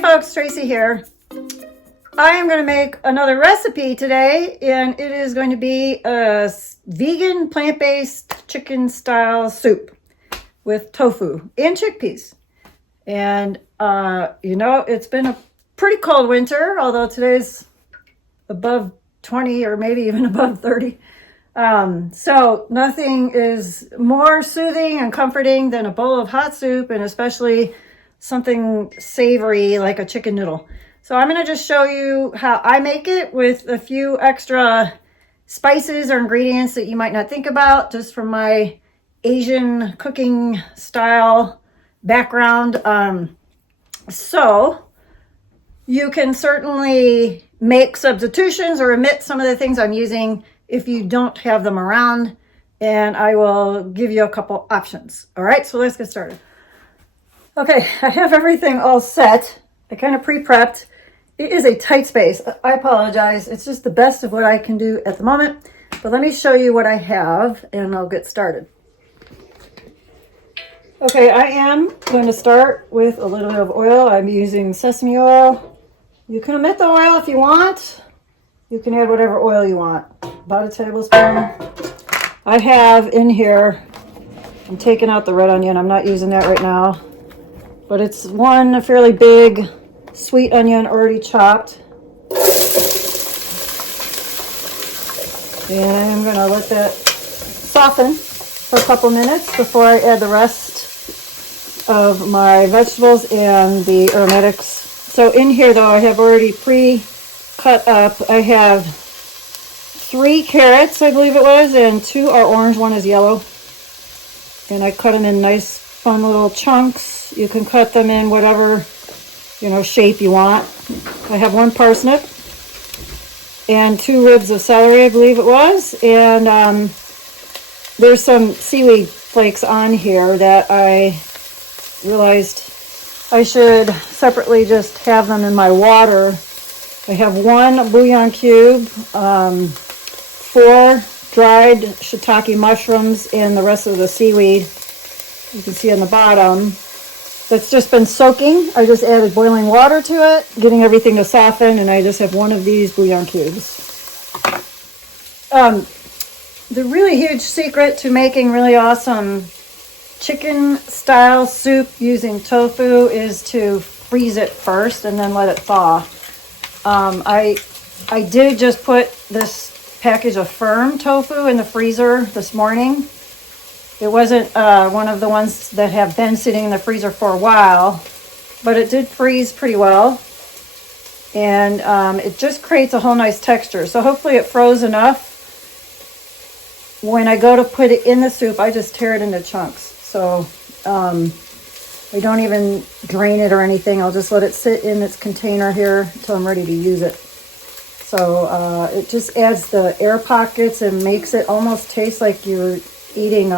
Hi folks, Tracy here. I am going to make another recipe today, and it is going to be a vegan plant-based chicken style soup with tofu and chickpeas. And it's been a pretty cold winter, although today's above 20 or maybe even above 30. So nothing is more soothing and comforting than a bowl of hot soup, and especially something savory like a chicken noodle. So I'm going to just show you how I make it with a few extra spices or ingredients that you might not think about, just from my Asian cooking style background. So you can certainly make substitutions or omit some of the things I'm using if you don't have them around, and I will give you a couple options. All right, so let's get started. Okay, I have everything all set. I kind of pre-prepped. It is a tight space. I apologize. It's just the best of what I can do at the moment. But let me show you what I have, and I'll get started. Okay, I am going to start with a little bit of oil. I'm using sesame oil. You can omit the oil if you want. You can add whatever oil you want. About a tablespoon. I have in here, I'm taking out the red onion. I'm not using that right now. But it's one fairly big sweet onion already chopped. And I'm going to let that soften for a couple minutes before I add the rest of my vegetables and the aromatics. So in here, though, I have already pre-cut up. I have 3 carrots, I believe it was, and 2 are orange, 1 is yellow. And I cut them in nice, fun little chunks. You can cut them in whatever, shape you want. I have 1 parsnip and 2 ribs of celery, I believe it was. And there's some seaweed flakes on here that I realized I should separately just have them in my water. I have 1 bouillon cube, 4 dried shiitake mushrooms, and the rest of the seaweed you can see on the bottom. That's just been soaking. I just added boiling water to it, getting everything to soften, and I just have 1 of these bouillon cubes. The really huge secret to making really awesome chicken style soup using tofu is to freeze it first and then let it thaw. I did just put this package of firm tofu in the freezer this morning. It wasn't one of the ones that have been sitting in the freezer for a while, but it did freeze pretty well. And it just creates a whole nice texture. So hopefully it froze enough. When I go to put it in the soup, I just tear it into chunks. So I don't even drain it or anything. I'll just let it sit in its container here until I'm ready to use it. So it just adds the air pockets and makes it almost taste like you're eating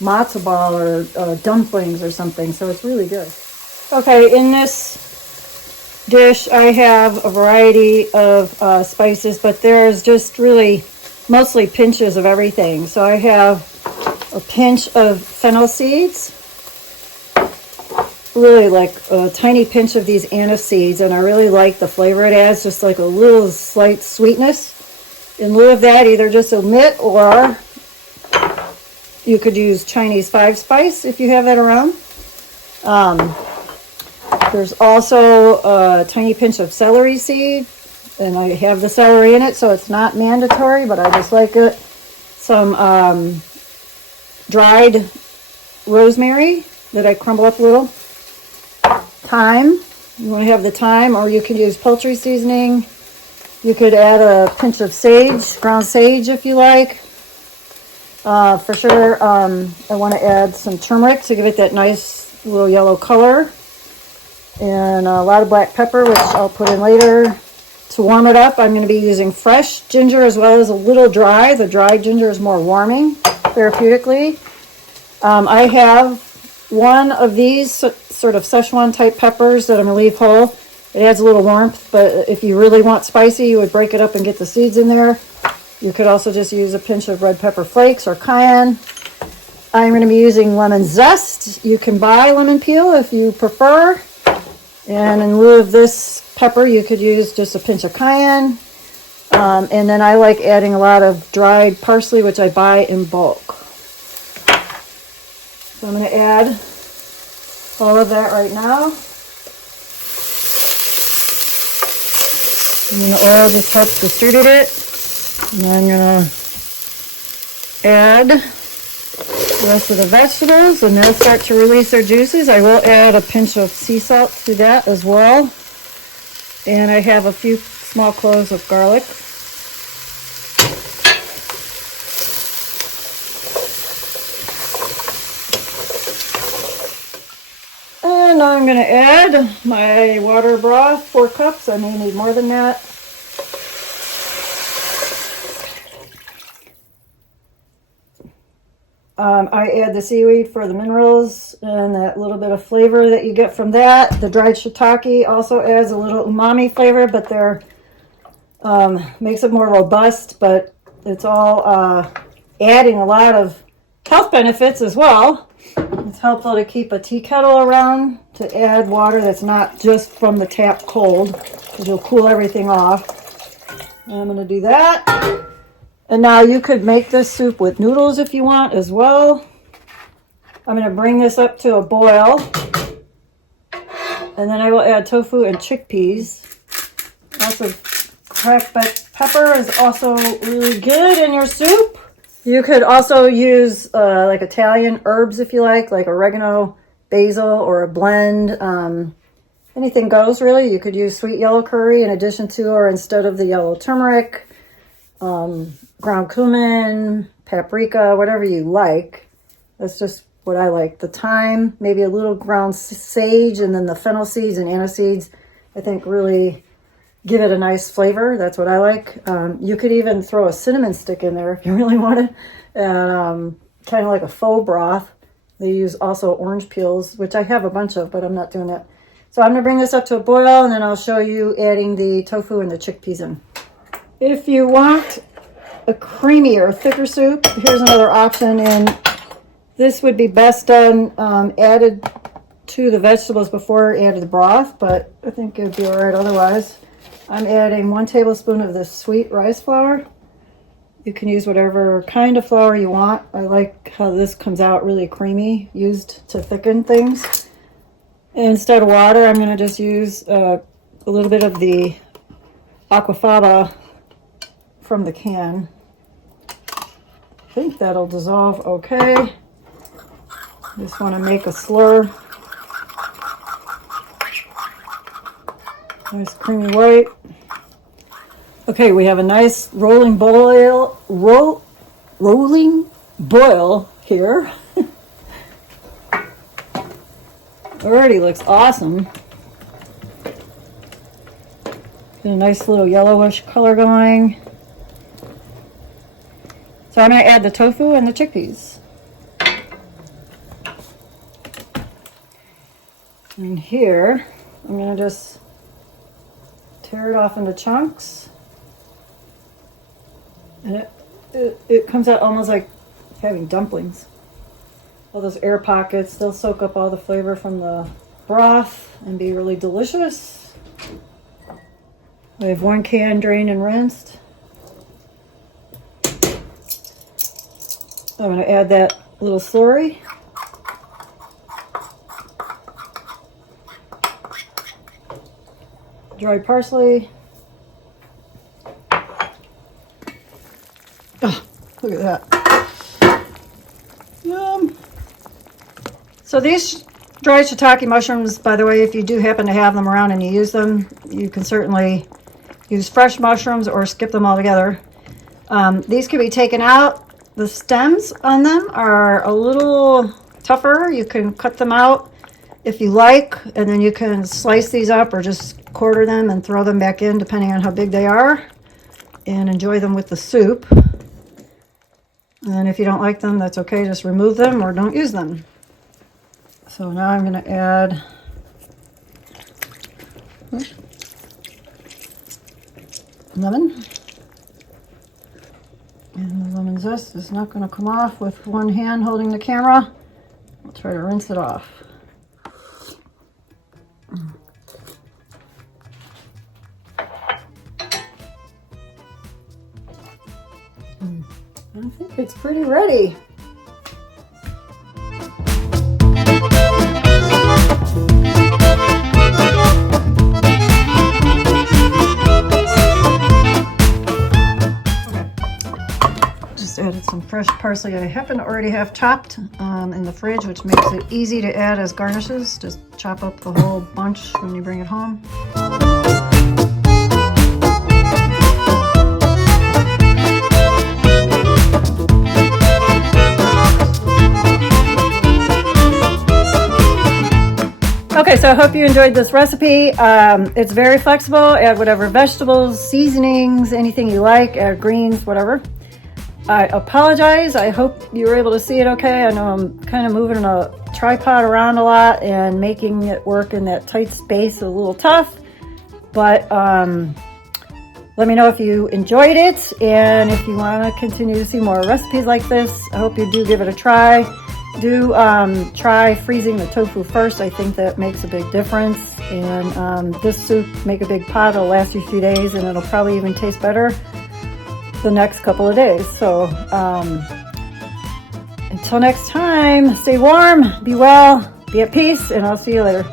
matzo ball or dumplings or something. So it's really good. Okay, in this dish I have a variety of spices, but there's just really mostly pinches of everything. So I have a pinch of fennel seeds, really like a tiny pinch of these anise seeds, and I really like the flavor it adds, just like a little slight sweetness. In lieu of that, either just omit, or you could use Chinese 5-spice if you have that around. There's also a tiny pinch of celery seed, and I have the celery in it, so it's not mandatory, but I just like it. Some dried rosemary that I crumble up a little. Thyme, you want to have the thyme, or you could use poultry seasoning. You could add a pinch of sage, ground sage if you like. For sure, I want to add some turmeric to give it that nice little yellow color. And a lot of black pepper, which I'll put in later. To warm it up, I'm going to be using fresh ginger as well as a little dry. The dried ginger is more warming therapeutically. I have 1 of these sort of Szechuan type peppers that I'm going to leave whole. It adds a little warmth, but if you really want spicy, you would break it up and get the seeds in there. You could also just use a pinch of red pepper flakes or cayenne. I'm going to be using lemon zest. You can buy lemon peel if you prefer. And in lieu of this pepper, you could use just a pinch of cayenne. And then I like adding a lot of dried parsley, which I buy in bulk. So I'm going to add all of that right now. And then the oil just helps distribute it. And then I'm going to add the rest of the vegetables, and they'll start to release their juices. I will add a pinch of sea salt to that as well. And I have a few small cloves of garlic. And now I'm going to add my water broth, 4 cups. I may need more than that. I add the seaweed for the minerals and that little bit of flavor that you get from that. The dried shiitake also adds a little umami flavor, but they're makes it more robust, but it's all adding a lot of health benefits as well. It's helpful to keep a tea kettle around to add water that's not just from the tap cold, because you'll cool everything off. And I'm going to do that. And now you could make this soup with noodles if you want as well. I'm going to bring this up to a boil. And then I will add tofu and chickpeas. Lots of cracked pepper is also really good in your soup. You could also use like Italian herbs if you like oregano, basil, or a blend. Anything goes really. You could use sweet yellow curry in addition to or instead of the yellow turmeric. Ground cumin, paprika, whatever you like. That's just what I like. The thyme, maybe a little ground sage, and then the fennel seeds and anise seeds, I think really give it a nice flavor. That's what I like. You could even throw a cinnamon stick in there if you really wanted. And kind of like a faux broth. They use also orange peels, which I have a bunch of, but I'm not doing that. So I'm going to bring this up to a boil, and then I'll show you adding the tofu and the chickpeas in. If you want a creamier, thicker soup, here's another option, and this would be best done added to the vegetables before added the broth, but I think it would be all right otherwise. I'm adding 1 tablespoon of this sweet rice flour. You can use whatever kind of flour you want. I like how this comes out really creamy, used to thicken things. And instead of water, I'm going to just use a little bit of the aquafaba from the can. I think that'll dissolve okay. Just want to make a slur. Nice creamy white. Okay, we have a nice rolling boil here. Already looks awesome. Get a nice little yellowish color going. So I'm going to add the tofu and the chickpeas. And here, I'm going to just tear it off into chunks. And it comes out almost like having dumplings. All those air pockets, they'll soak up all the flavor from the broth and be really delicious. I have 1 can drained and rinsed. I'm going to add that little slurry. Dried parsley. Oh, look at that. Yum. So these dried shiitake mushrooms, by the way, if you do happen to have them around and you use them, you can certainly use fresh mushrooms or skip them altogether. These can be taken out. The stems on them are a little tougher. You can cut them out if you like, and then you can slice these up or just quarter them and throw them back in depending on how big they are, and enjoy them with the soup. And if you don't like them, that's okay. Just remove them or don't use them. So now I'm going to add lemon. And the lemon zest is not going to come off with one hand holding the camera. I'll try to rinse it off. I think it's pretty ready. Just added some fresh parsley I happen to already have chopped in the fridge, which makes it easy to add as garnishes. Just chop up the whole bunch when you bring it home. Okay, so I hope you enjoyed this recipe. It's very flexible. Add whatever vegetables, seasonings, anything you like, add greens, whatever. I apologize. I hope you were able to see it okay. I know I'm kind of moving a tripod around a lot and making it work in that tight space is a little tough. But let me know if you enjoyed it, and if you want to continue to see more recipes like this, I hope you do give it a try. Do try freezing the tofu first. I think that makes a big difference. And this soup, make a big pot. It'll last you a few days, and it'll probably even taste better the next couple of days. So until next time, stay warm, be well, be at peace, and I'll see you later.